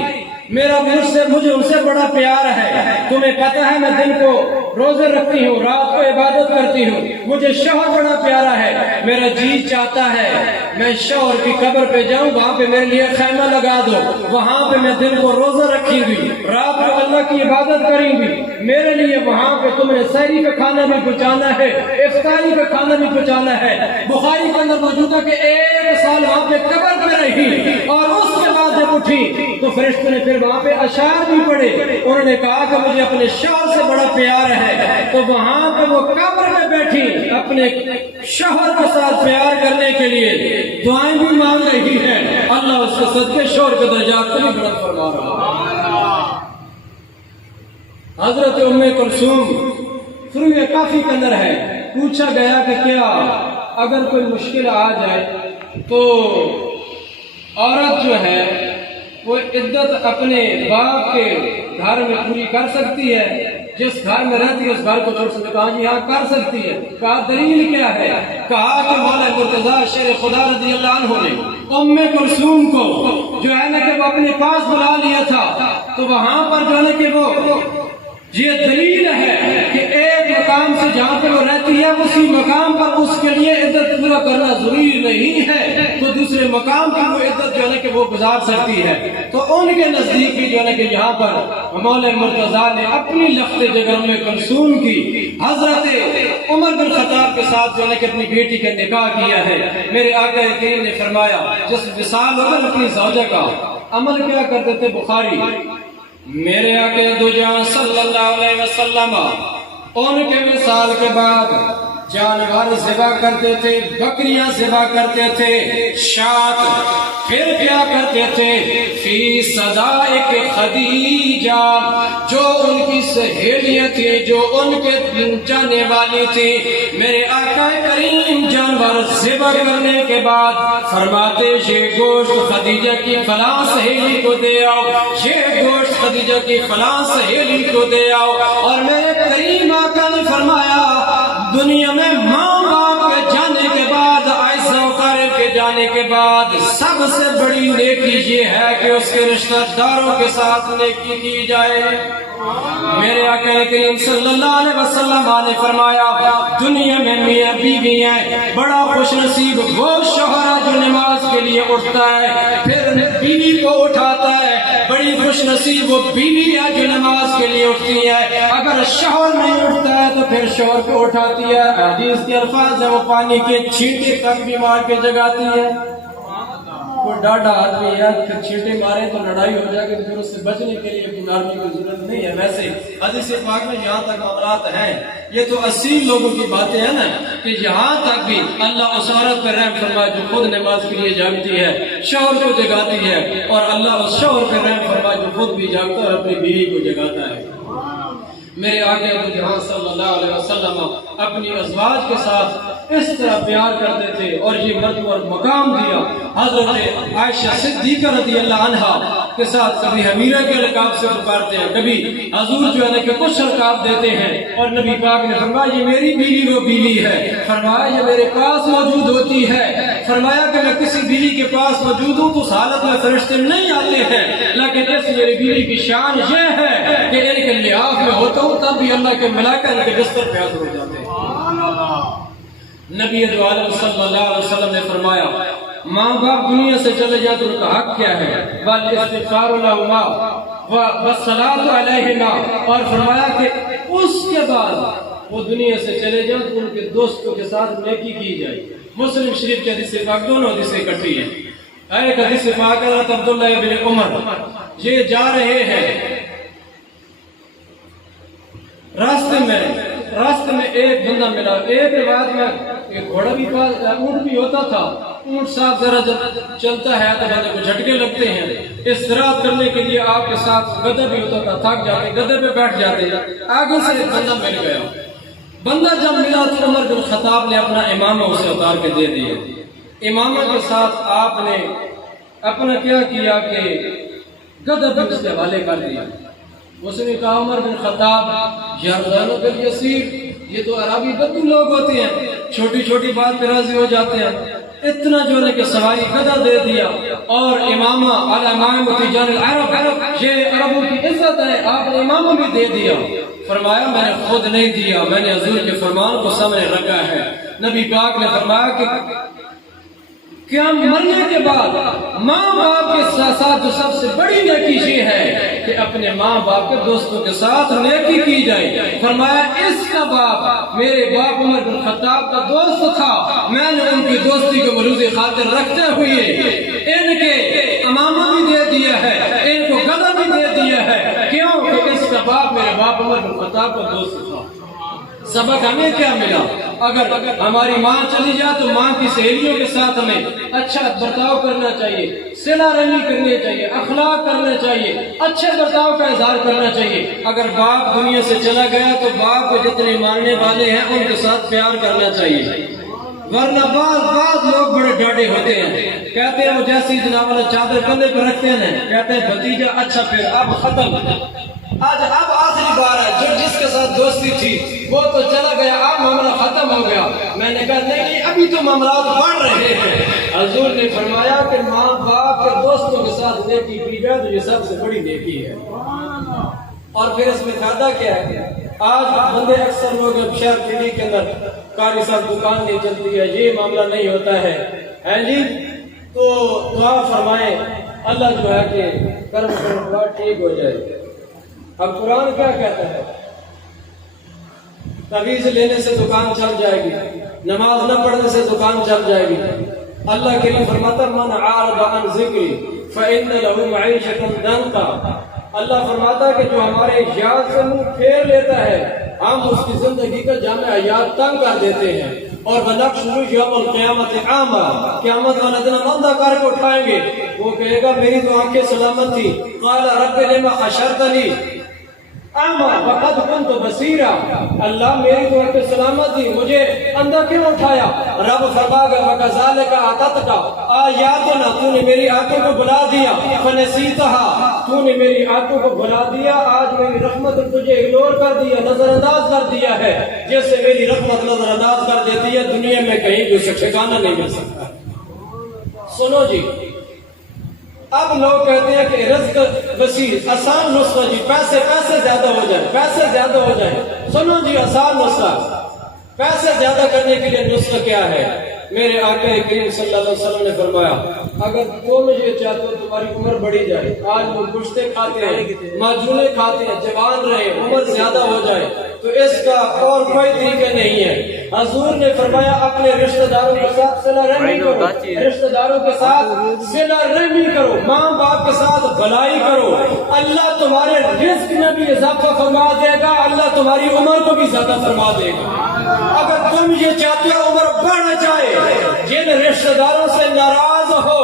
میرا مجھے ان سے بڑا پیار ہے، تمہیں پتہ ہے میں دن کو روزے رکھتی ہوں، رات کو عبادت کرتی ہوں، مجھے شوہر بڑا پیارا ہے، میرا جی چاہتا ہے میں شوہر کی قبر پہ جاؤں، وہاں پہ میرے لیے خیمہ لگا دو، وہاں پہ میں دن کو روزہ رکھی گی، رات کو اللہ کی عبادت کریں گی، میرے لیے وہاں پہ تمہیں سحری کا کھانا بھی پہنچانا ہے، افطاری کا کھانا بھی پہنچانا ہے۔ بخاری کے اندر موجود ہے کہ 1 سال وہاں پہ قبر پہ رہی، اور اس کے بعد جب اٹھی تو فرشتوں نے پھر وہاں پہ اشعار بھی پڑھے۔ انہوں نے کہا کہ مجھے اپنے شوہر سے بڑا پیار ہے، تو وہاں پہ وہ قبر میں بیٹھی اپنے شوہر کے ساتھ پیار کرنے کے لیے دعائیں بھی مانگ رہی ہے، اللہ اس کے صدقے شوہر کے درجات کو بھی بلند فرما رہا ہے۔ حضرت ام کلثوم فروع کافی کے اندر ہے، پوچھا گیا کہ کیا اگر کوئی مشکل آ جائے تو عورت جو ہے وہ عدت اپنے باپ کے گھر میں پوری کر سکتی ہے، جس گھر میں رہتی ہے اس گھر کو چھوڑ سکتی ہے؟ کہا جی ہاں کر سکتی ہے۔ کہا دلیل کیا ہے؟ کہا کہ مولا مرتضیٰ شیر خدا رضی اللہ عنہ نے ام کلثوم کو جو ہے نا کہ وہ اپنے پاس بلا لیا تھا، تو وہاں پر جو ہے نا کہ وہ یہ دلیل ہے کہ ایک مقام سے جہاں پہ وہ رہتی ہے اسی مقام پر اس کے لیے عدت پورا کرنا ضروری نہیں ہے، تو دوسرے مقام پر وہ عدت جو ہے کہ وہ گزار سکتی ہے۔ تو ان کے نزدیک بھی جو ہے کہ یہاں پر مولا مرتضیٰ نے اپنی لخت جگر ام کلثوم کی حضرت عمر بن خطاب کے ساتھ جو ہے کہ اپنی بیٹی کا نکاح کیا ہے۔ میرے آقا کریم نے فرمایا جس وصال ہو کر اپنی زوجہ کا عمل کیا کرتے تھے؟ بخاری میرے آقا دو جہاں صلی اللہ علیہ وسلم ان کے وصال کے بعد جانور ذبح کرتے تھے، بکریاں ذبح کرتے تھے، شات، پھر کیا کرتے تھے؟ فی صدائق خدیجہ، جو ان کی سہیلیاں تھی، جو ان کے جانے والی تھی، میرے آقا کریم جانور ذبح کرنے کے بعد فرماتے یہ گوشت خدیجہ کی فلاں سہیلی کو دے آؤ، یہ گوشت خدیجہ کی فلاں سہیلی کو دے آؤ۔ اور میرے کریم آقا نے فرمایا دنیا میں ماں باپ کے جانے کے بعد، عائشہ وقارب کے جانے کے بعد سب سے بڑی نیکی یہ ہے کہ اس کے رشتہ داروں کے ساتھ نیکی کی جائے۔ میرے آقا کریم صلی اللہ علیہ وسلم نے فرمایا دنیا میں میاں بیوی ہیں، بڑا خوش نصیب وہ شوہر جو نماز کے لیے اٹھتا ہے پھر بیوی کو اٹھاتا ہے، بڑی خوش نصیب وہ بیوی ہے جو نماز کے لیے اٹھتی ہے، اگر شوہر نہیں اٹھتا ہے تو پھر شوہر کو اٹھاتی ہے۔ حدیث کے الفاظ ہے وہ پانی کے چھینٹے تک بھی مار کے جگاتی ہے۔ کوئی ڈاڈا آدمی ہے پھر چھینٹے مارے تو لڑائی ہو جائے گی تو پھر اس سے بچنے کے لیے کوئی آدمی کی ضرورت نہیں ہے۔ ویسے حدیث پاک میں یہاں تک معاملات ہیں، یہ تو اصیل لوگوں کی باتیں ہیں نا کہ یہاں تک بھی اللہ اس عورت پر رحم فرمائے جو خود نماز کے لیے جاگتی ہے، شوہر کو جگاتی ہے، اور اللہ اس شوہر پر رحم فرمائے جو خود بھی جاگتا ہے اور اپنی بیوی کو جگاتا ہے۔ میرے آقا جہاں صلی اللہ علیہ وسلم اپنی ازواج کے ساتھ اس طرح پیار کرتے تھے اور یہ مرتبہ اور مقام دیا۔ حضرت عائشہ صدیقہ رضی اللہ عنہا کے ساتھ کبھی حمیرہ کے لقاب سے پکارتے ہیں، کبھی حضور جو ہے کہ کچھ لقاب دیتے ہیں، اور نبی پاک نے فرمایا یہ میری بیوی وہ بیوی ہے، فرمایا یہ میرے پاس موجود ہوتی ہے، فرمایا کہ میں کسی بیوی کے پاس موجود ہوں تو اس حالت میں فرشتے نہیں آتے ہیں، لیکن اس میری بیوی کی شان یہ ہے کہ ان کے لحاظ میں ہوتا ہوں تب بھی اللہ کے ملائکہ ان کے بستر پہ حاضر ہو جاتے ہیں۔ نبی عالم صلی اللہ علیہ وسلم نے فرمایا ماں باپ دنیا سے چلے جائے تو ان کا حق کیا ہے؟ والاستغفار لہما والصلاۃ علیہما، اور فرمایا کہ اس کے بعد وہ دنیا سے چلے جائیں تو ان کے دوستوں کے ساتھ نیکی کی جائے۔ مسلم شریف کی حدیث پاک دونوں حدیثیں اکٹھی ہیں۔ ایک حدیث پاک حضرت عبداللہ بن عمر یہ جا رہے ہیں راستے میں ایک بندہ ملا. ایک روایت میں ایک گھوڑا بھی پاس اونٹ بھی ہوتا تھا. اونٹ صاحب ذرا جب چلتا ہے تو بندے کو جھٹکے لگتے ہیں. استراحت کرنے کے لیے آپ کے ساتھ گدھا بھی ہوتا تھا. تھک جاتے گدھے پہ بیٹھ جاتے. آگے سے ایک بندہ مل گیا. بندہ جب ملا تو عمر بن خطاب نے اپنا امامہ اسے اتار کے دے دیا. امامہ کے ساتھ آپ نے اپنا کیا کیا کہ گدھا بھی اس کے حوالے کر دیا. اس نے کہا عمر بن خطاب یا رضوان بن یسیر، یہ تو عربی بدو لوگ ہوتے ہیں، چھوٹی چھوٹی بات پہ راضی ہو جاتے ہیں. اتنا جو ہے کہ سواری گدھا دے دیا اور امامہ علی امام تجار العرب، یہ عربوں کی عزت ہے، آپ نے امامہ بھی دے دیا. فرمایا میں نے خود نہیں دیا، میں نے حضور کے فرمان کو سامنے رکھا ہے. نبی پاک نے فرمایا کہ کیا مرنے کے بعد ماں باپ کے ساتھ جو سب سے بڑی نیکی یہ ہے کہ اپنے ماں باپ کے دوستوں کے ساتھ نیکی کی جائے. فرمایا اس کا باپ میرے باپ عمر بن خطاب کا دوست تھا، میں نے ان کی دوستی کو ملوز خاطر رکھتے ہوئے ان کے امامہ بھی دے دیا ہے، ان کو گدھا بھی دے دیا ہے. کیوں کہ اس کا باپ میرے باپ عمر بن خطاب کا دوست تھا. سبق ہمیں کیا ملا؟ اگر ہماری ماں چلی جائے تو ماں کی سہیلیوں کے ساتھ ہمیں اچھا برتاؤ کرنا چاہیے، صلہ رحمی کرنی چاہیے، اخلاق کرنا چاہیے، اچھے برتاؤ کا اظہار کرنا چاہیے. اگر باپ دنیا سے چلا گیا تو باپ کو جتنے ماننے والے ہیں ان کے ساتھ پیار کرنا چاہیے. ورنہ بعض لوگ بڑے ڈاڈے ہوتے ہیں، کہتے ہیں وہ جیسی جناب والا چادر کندھے پہ رکھتے ہیں، کہتے ہیں بھتیجا اچھا پھر اب ختم، اب آخری بار ہے. جو جس کے ساتھ دوستی تھی وہ تو چلا گیا، اب معاملہ ختم ہو گیا. میں نے کہا نہیں، ابھی تو معاملات بڑھ رہے ہیں. حضور نے فرمایا کہ ماں باپ کے دوستوں کے ساتھ نیکی کی جائے تو یہ سب سے بڑی نیکی ہے. اور پھر اس میں فائدہ کیا ہے؟ آج بندے اکثر لوگ شہر دلی کے اندر قاری صاحب دکان نہیں چلتی ہے، یہ معاملہ نہیں ہوتا ہے جی، تو دعا فرمائیں اللہ جو ہے کہ کرم دعا ٹھیک ہو جائے. اب قرآن کیا کہتا ہے؟ تعویذ لینے سے دکان چل جائے گی، نماز نہ پڑھنے سے دکان چل جائے گی. اللہ کے لیے فرماتا من عارض عن ذکری فإن له معیشة ضنکا. اللہ فرماتا کہ جو ہمارے یاد سے منہ پھیر لیتا ہے ہم اس کی زندگی کا جامع حیات تنگ کر دیتے ہیں. اور بنقشہ یوم القیامت اعمی، قیامت والا دن ہم اندھا کر کے اٹھائیں گے. وہ کہے گا میری تو آنکھیں سلامت تھی. قال رب لما حشرتنی اعمی وقد كنت بصیرا، اللہ میری تو آنکھیں سلامت تھی، مجھے اندھا کیوں اٹھایا؟ رب فرمایا وکذالک اتتک آیاتنا، تو نے میری آنکھوں کو بلا دیا، فنسیتها، تو نے میری آنکھوں کو بلا دیا، آج میری رحمت تجھے اگنور کر دیا، نظر انداز کر دیا ہے. جیسے میری رحمت نظر انداز کر دیتی ہے دنیا میں کہیں بھی اسے ٹھکانہ نہیں مل سکتا. سنو جی، اب لوگ کہتے ہیں کہ رزق وسیع، آسان نسخہ جی، پیسے زیادہ ہو جائے، پیسے زیادہ ہو جائے. سنو جی، آسان نسخہ، پیسے زیادہ کرنے کے لیے نسخہ کیا ہے؟ میرے آقا کریم صلی اللہ علیہ وسلم نے فرمایا اگر تم یہ چاہتے ہو تمہاری عمر بڑھی جائے، آج وہ گشتے کھاتے ہیں، معجونے کھاتے ہیں، جوان رہے، عمر زیادہ ہو جائے، تو اس کا اور کوئی طریقہ نہیں ہے. حضور نے فرمایا اپنے رشتہ داروں کے ساتھ صلہ رحمی کرو، رشتہ داروں کے ساتھ صلہ رحمی کرو، ماں باپ کے ساتھ بھلائی کرو. اللہ تمہارے رزق میں بھی اضافہ فرما دے گا، اللہ تمہاری عمر کو بھی زیادہ فرما دے گا. اگر تم یہ چاہتے ہو عمر بڑھ جائے، جن رشتہ داروں سے ناراض ہو،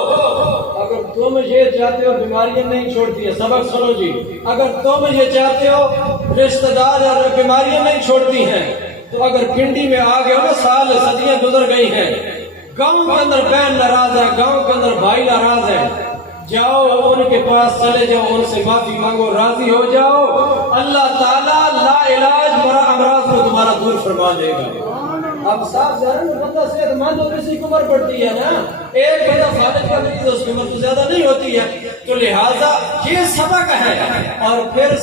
اگر تم یہ چاہتے ہو بیماریاں نہیں چھوڑتی ہے، سبق سنو جی، اگر تم یہ چاہتے ہو رشتہ دار اور بیماریاں نہیں چھوڑتی ہیں، تو اگر پنڈی میں آ گئے ہو نا، سال صدیاں گزر گئی ہیں، گاؤں کے اندر بہن ناراض ہے، گاؤں کے اندر بھائی ناراض ہے، جاؤ ان کے پاس چلے جاؤ، ان سے معافی مانگو، راضی ہو جاؤ، اللہ تعالیٰ لا علاج مرا امراض کو تمہارا دور فرما دے گا. اب صاحب بندہ صحت مند ہو کسی کی عمر بڑھتی ہے نا، ایک بندہ فالج کا مریض اس کی عمر تو زیادہ نہیں ہوتی ہے، تو لہٰذا یہ سبق ہے. اور پھر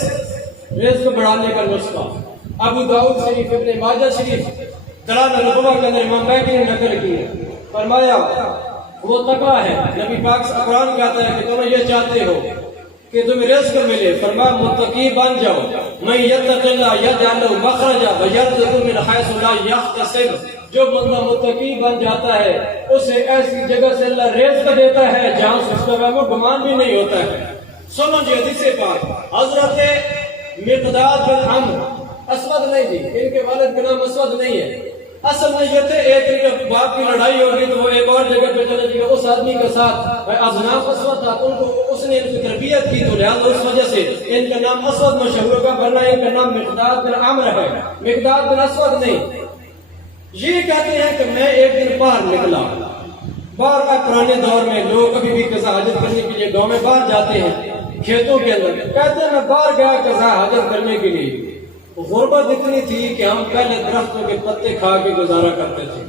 رزق بڑھانے کا نسخہ ابو داؤد شریف، ابن ماجہ شریف، دلائل النبوہ کے اندر امام بیہقی نے نقل کی ہے. فرمایا وہ تقویٰ ہے، نبی پاک سے قرآن کہتا ہے کہ تم یہ چاہتے ہو کہ تمہیں رزق ملے، فرمایا متقی بن جاؤ. من یتق اللہ یجعل له مخرجا ویرزقہ من حیث لا یحتسب. جو بندہ متقی بن جاتا ہے اسے ایسی جگہ سے اللہ رزق دیتا ہے جہاں سے اس کا گمان بھی نہیں ہوتا ہے. سنو جی حدیث پاک، حضرت مقداد بن عمرو اسود نہیں تھی، ان کے والد کا نام اسود نہیں ہے. اصل میں یہ تھے ایک جگہ باپ کی لڑائی ہو گئی تو وہ ایک اور جگہ پہ چلے گئے، اس آدمی کے ساتھ ازناف اسود تھا، ان کو اس نے ان کی تربیت کی تو لہٰذا اس وجہ سے ان کا نام اسود مشہور ہوگا، ورنہ ان کا نام مقداد بن عامر ہے، مقداد بن اسود نہیں. یہ کہتے ہیں کہ میں ایک دن باہر نکلا. باہر کا پرانے دور میں لوگ کبھی بھی قضا حاجت کرنے کے لیے گاؤں میں باہر جاتے ہیں کھیتوں کے اندر. کہتے ہیں میں باہر گیا قضا حاجت کرنے کے لیے. غربت اتنی تھی کہ ہم پہلے درختوں کے پتے کھا کے گزارا کرتے تھے.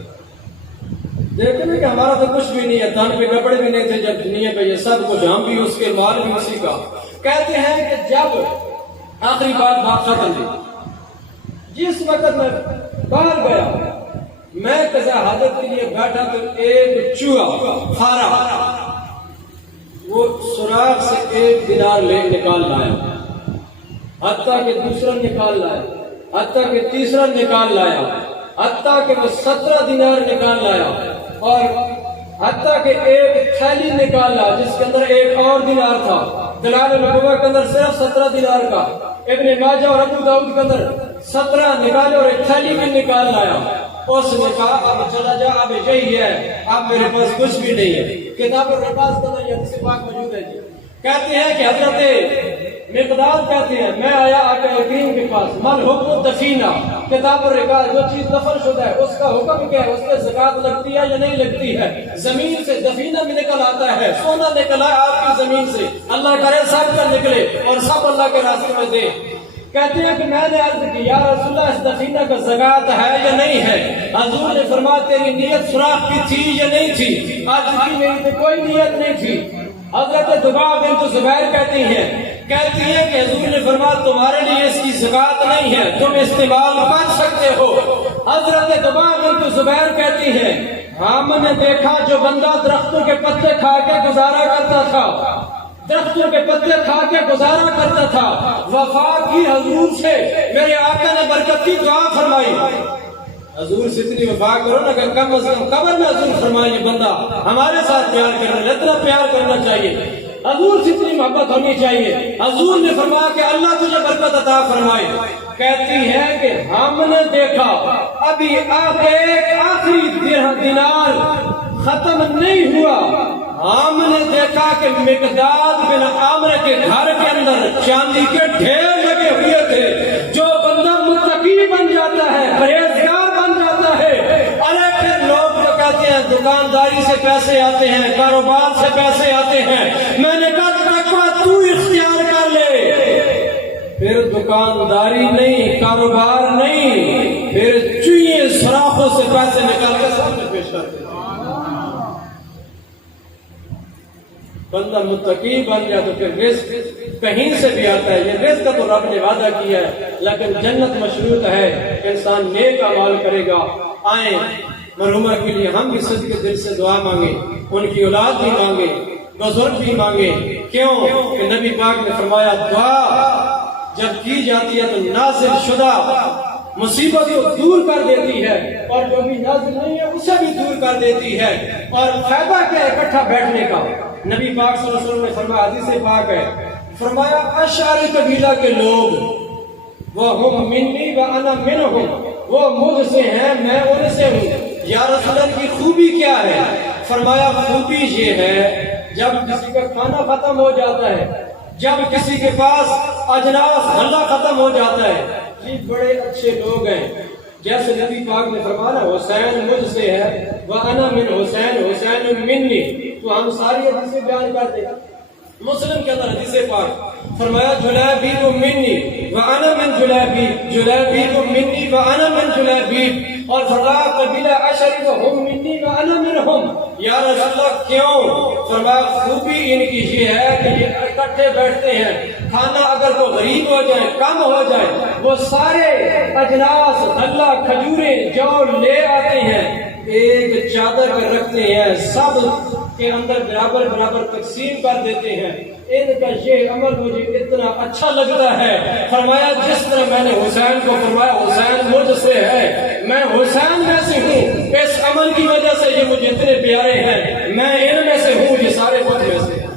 دیکھتے ہیں کہ ہمارا تو کچھ بھی نہیں ہے، تن پہ کپڑے بھی نہیں تھے جب دنیا پہ یہ سب کچھ، ہم بھی اس کے مال بھی اسی کا. کہتے ہیں کہ جب آخری بات ختم ہوئی، جس وقت میں باہر گیا میں قضا حاجت کے لیے بیٹھا تو ایک چوہا خارا وہ سوراخ سے 1 دینار لے نکال لایا، حتیٰ کہ دوسرا نکال لایا، حتیٰ کہ تیسرا نکال لایا، حتیٰ کہ وہ 17 دینار نکال لایا، اور حتیٰ کہ ایک تھیلی نکال لایا جس کے اندر ایک اور دینار تھا. دلائل النبوہ کے اندر صرف 17 دینار کا، ابن ماجہ اور ابو داؤد کے اندر 17 نکالے اور ایک تھیلی میں نکال لایا. اس نے کہا اب چلا جا، اب یہی ہے، اب میرے پاس کچھ بھی نہیں ہے. کتاب الرقاص کے اندر یہ حدیث پاک موجود ہے. کہتے ہیں کہ حضرت مقداد کہتے ہیں میں آیا آقا کریم کے پاس، من حکم دفینہ، کتاب الرقاص، جو چیز دفن شدہ ہے اس کا حکم کیا ہے، اس کے زکوٰۃ لگتی ہے یا نہیں لگتی ہے. زمین سے دفینہ بھی نکل آتا ہے، سونا نکلا ہے آپ کی زمین سے، اللہ کرے سب کا نکلے اور سب اللہ کے راستے میں دے. کہتے ہیں کہ میں نے عرض کی یا رسول اللہ اس دفینہ کا زکوٰۃ ہے یا نہیں ہے. حضور نے فرمایا تیری نیت سوراخ کی تھی یا نہیں تھی؟ آج کی میری تو کوئی نیت نہیں تھی. حضرت دباء بنت زبیر کہتی ہیں کہ حضور نے فرمایا تمہارے لیے اس کی زکوٰۃ نہیں ہے، تم استعمال کر سکتے ہو. حضرت دباء بنت زبیر کہتی ہیں ہم نے دیکھا جو بندہ درختوں کے پتے کھا کے گزارا کرتا تھا، درختوں کے پتے کھا کے گزارا کرتا تھا، وفا کی حضور سے میرے آقا نے برکت کی دعا فرمائی. حضور سے اتنی وفا کرو نا کہ کم از کم قبر میں حضور فرمائیے بندہ ہمارے ساتھ پیار کرنا، اتنا پیار کرنا چاہیے، حضور سے اتنی محبت ہونی چاہیے. حضور نے فرمایا کہ اللہ تجھے برکت عطا فرمائے. کہتی ہے کہ ہم نے دیکھا ابھی ایک آخری دینار ختم نہیں ہوا، ہم نے دیکھا کہ مقداد بن عامر کے گھر کے اندر چاندی کے ڈھیر لگے ہوئے تھے. جو بندہ متقی بن جاتا ہے، پرہیزگار بن جاتا ہے، ارے پھر لوگ تو کہتے ہیں دکانداری سے پیسے آتے ہیں، کاروبار سے پیسے آتے ہیں. میں نے کہا تقویٰ تو اختیار کر لے، پھر دکانداری نہیں، کاروبار نہیں، پھر چوہے سوراخوں سے پیسے نکال کے سامنے پیش کرتے ہیں. بندہ متقی بن جائے تو پھر رزق کہیں سے بھی آتا ہے. یہ رزق تو رب نے وعدہ کیا ہے، لیکن جنت مشروط ہے، انسان نیک اعمال کرے گا. آئیں مرحومہ کے لیے ہم بھی صدقے دل سے دعا مانگے، ان کی اولاد بھی مانگے، بزرگ بھی مانگے. کیوں کہ نبی پاک نے فرمایا دعا جب کی جاتی ہے تو نازل شدہ مصیبت کو دور کر دیتی ہے، اور جو بھی نازل نہیں ہے اسے بھی دور کر دیتی ہے. اور فائدہ کیا ہے اکٹھا بیٹھنے کا؟ نبی پاک صلی اللہ علیہ وسلم نے فرمایا، حدیث پاک ہے، فرمایا اشعری قبیلہ کے لوگ وہ ہم منی و انا منہم، وہ مجھ سے ہیں میں ان سے ہوں. یا رسول اللہ کی خوبی کیا ہے؟ فرمایا خوبی یہ ہے جب کسی کا کھانا ختم ہو جاتا ہے، جب کسی کے پاس اجناس غلہ ختم ہو جاتا ہے، یہ بڑے اچھے لوگ ہیں. جیسے نبی پاک نے فرمایا حسین مجھ سے ہے وَأَنَا مِنْ حسین حسین منی، تو ہم ساری حدیثیں بیان کرتے ہیں. مسلم کے اندر حدیث پاک فرمایا جلیبی کو منی وَأَنَا مِنْ جلیبی، جلیبی کو منی وَأَنَا مِنْ جلیبی، اور فرمایا قبیلہ اشعری کو ہم منی وَأَنَا مِنْهُمْ. یا رسول اللہ کیوں؟ فرمایا خوبی ان کی یہ ہے کہ یہ اکٹھے بیٹھتے ہیں، کھانا اگر کوئی غریب ہو جائے، کم ہو جائے، وہ سارے اجناس غلہ کھجوریں جو لے آتے ہیں، ایک چادر پر رکھتے ہیں، سب کے اندر برابر برابر تقسیم کر دیتے ہیں. ان کا یہ عمل مجھے اتنا اچھا لگتا ہے. فرمایا جس طرح میں نے حسین کو فرمایا حسین مجھ سے ہے، میں حسین میں سے ہوں، اس عمل کی وجہ سے یہ مجھے اتنے پیارے ہیں، میں ان میں سے ہوں، یہ سارے مجھ میں سے ہیں.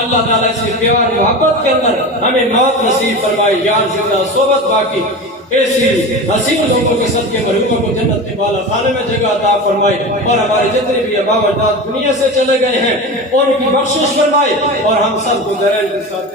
اللہ تعالیٰ سے پیار محبت کے اندر ہمیں موت نصیب فرمائے، یار زندہ صحبت باقی. ایسی حسین لوگوں کے صدقے مرحومہ کو جنت کے بالا خانے میں جگہ عطا فرمائے، اور ہمارے جتنے بھی ابا و اجداد دنیا سے چلے گئے ہیں ان کی بخشش فرمائے، اور ہم سب کو درین کے ساتھ